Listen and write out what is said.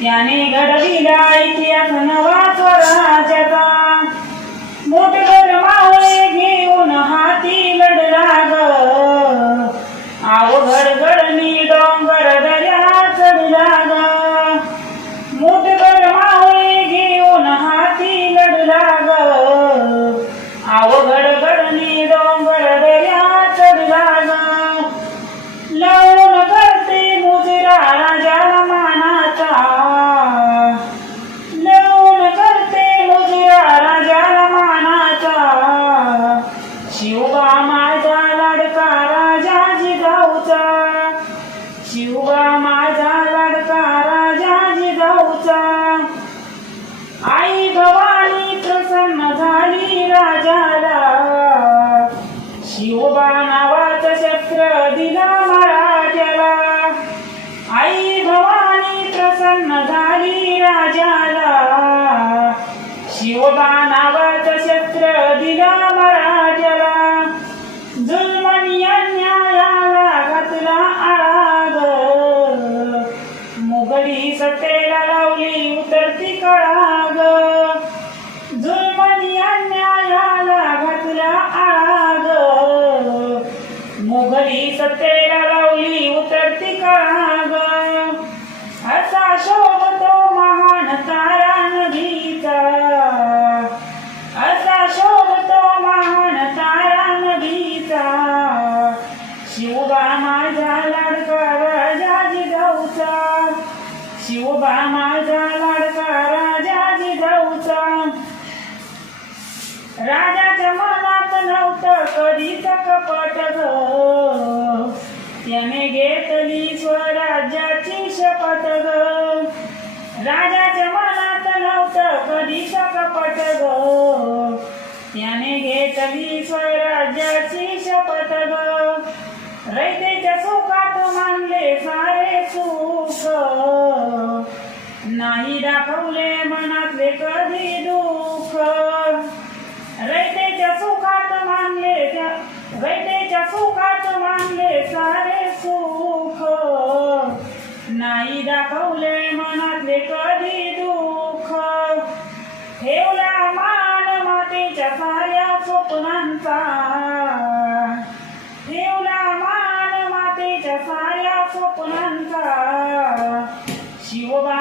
त्याने घडली गायची असनवा शिवबा माझा लाडका राजा जिजाऊचा. शिवबा माझा लाडका राजा जिजाऊचा. आई भवानी प्रसन्न झाली राजाला. शिवबा नावाचं शस्त्र दिला महाराजाला. आई भवानी प्रसन्न झाली राजाला. शिवबा नावा सत्तेला लावली उतरती काग. असा शोभतो महान तारा नदीचा असा शोभतो महान तारा नदीचा शिवबा माझा लाडका राजा जिजाऊचा. शिवबा माझा लाडका राजा जिजाऊचा. राजाच्या मनात नव्हतं कधीच कपट ग. त्याने घेतली स्वराज्याची शपथ ग. राजाच्या मनात नव्हतं कधीच कपट ग. त्याने घेतली स्वराज्याची शपथ ग. रयतेच्या सुखात मानले सारे सुख. नाही दाखवले मनातले कधी दुःख रयतेच्या सुखात मानले त्या रयतेच्या सुखात सारे सुख. नाही दाखवले मनातले कधी दुःख. ठेवला मान मातेच्या साऱ्या स्वप्नांचा. ठेवला मान मातेच्या साऱ्या स्वप्नांचा. शिवबा